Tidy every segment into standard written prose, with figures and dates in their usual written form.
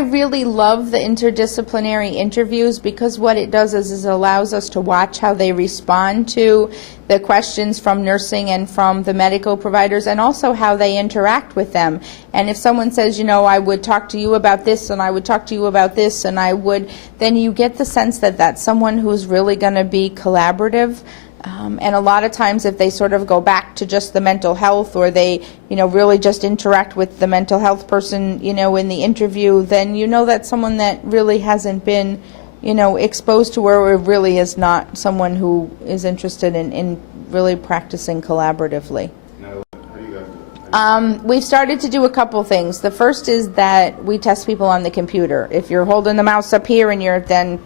really love the interdisciplinary interviews because what it does is it allows us to watch how they respond to the questions from nursing and from the medical providers, and also how they interact with them. And if someone says, you know, I would talk to you about this and I would talk to you about this and I would, then you get the sense that that's someone who's really going to be collaborative. And a lot of times if they sort of go back to just the mental health, or they, you know, really just interact with the mental health person, you know, in the interview, then you know that's someone that really hasn't been, you know, exposed to, or really is not someone who is interested in really practicing collaboratively. Now, how do you guys do it? We've started to do a couple things. The first is that we test people on the computer. If you're holding the mouse up here and then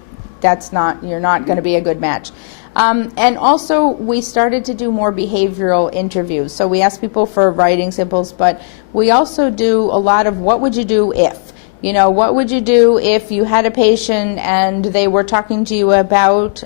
you're not going to be a good match. And also, we started to do more behavioral interviews. So we ask people for writing samples, but we also do a lot of what would you do if. You know, what would you do if you had a patient and they were talking to you about,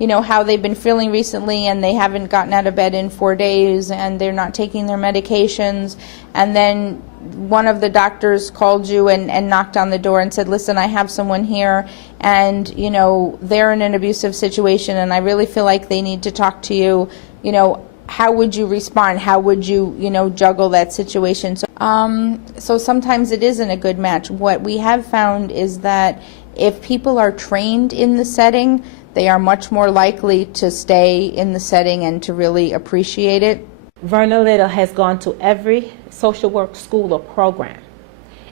you know, how they've been feeling recently and they haven't gotten out of bed in 4 days and they're not taking their medications, and then one of the doctors called you and knocked on the door and said, listen, I have someone here and, you know, they're in an abusive situation and I really feel like they need to talk to you. You know, how would you respond? How would you, you know, juggle that situation? So sometimes it isn't a good match. What we have found is that if people are trained in the setting, they are much more likely to stay in the setting and to really appreciate it. Verna Little has gone to every social work school or program,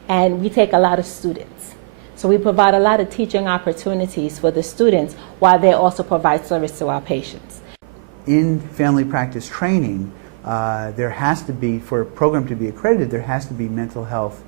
and we take a lot of students. So we provide a lot of teaching opportunities for the students while they also provide service to our patients. In family practice training, there has to be, for a program to be accredited, there has to be mental health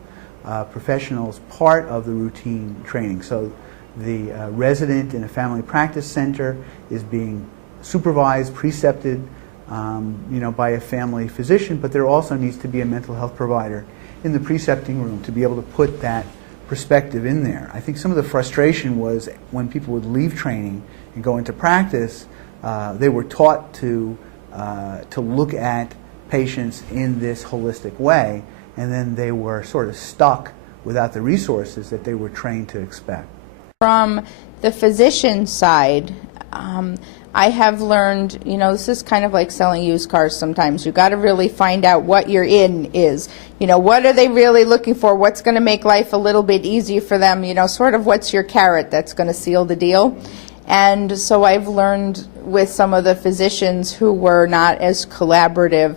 professionals part of the routine training. So the resident in a family practice center is being supervised, precepted, you know, by a family physician, but there also needs to be a mental health provider in the precepting room to be able to put that perspective in there. I think some of the frustration was when people would leave training and go into practice, they were taught to look at patients in this holistic way, and then they were sort of stuck without the resources that they were trained to expect. From the physician side, I have learned, you know, this is kind of like selling used cars sometimes. You've got to really find out what your in is. You know, what are they really looking for? What's going to make life a little bit easier for them? You know, sort of what's your carrot that's going to seal the deal? And so I've learned with some of the physicians who were not as collaborative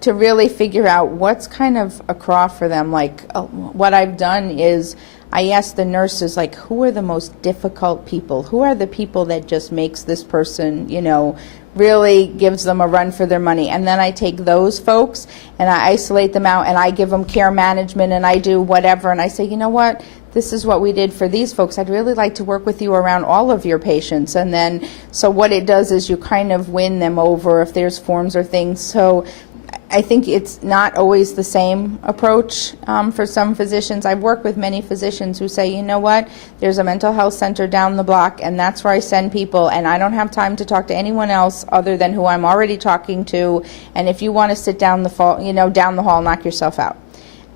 to really figure out what's kind of a craw for them. Like, what I've done is I asked the nurses, like, who are the most difficult people? Who are the people that just makes this person, you know, really gives them a run for their money? And then I take those folks and I isolate them out and I give them care management and I do whatever. And I say, you know what? This is what we did for these folks. I'd really like to work with you around all of your patients. And then, so what it does is you kind of win them over if there's forms or things. So I think it's not always the same approach for some physicians. I've worked with many physicians who say, you know what, there's a mental health center down the block and that's where I send people and I don't have time to talk to anyone else other than who I'm already talking to, and if you want to sit down the hall, knock yourself out.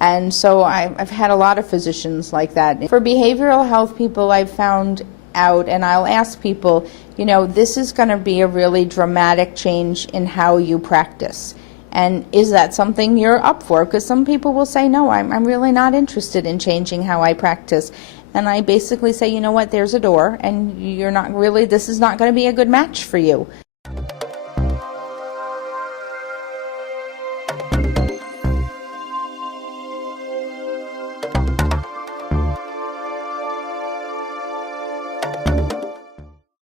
And so I've had a lot of physicians like that. For behavioral health people, I've found out, and I'll ask people, you know, this is going to be a really dramatic change in how you practice. And is that something you're up for? Because some people will say, no, I'm really not interested in changing how I practice. And I basically say, you know what, there's a door, and you're not really, this is not going to be a good match for you.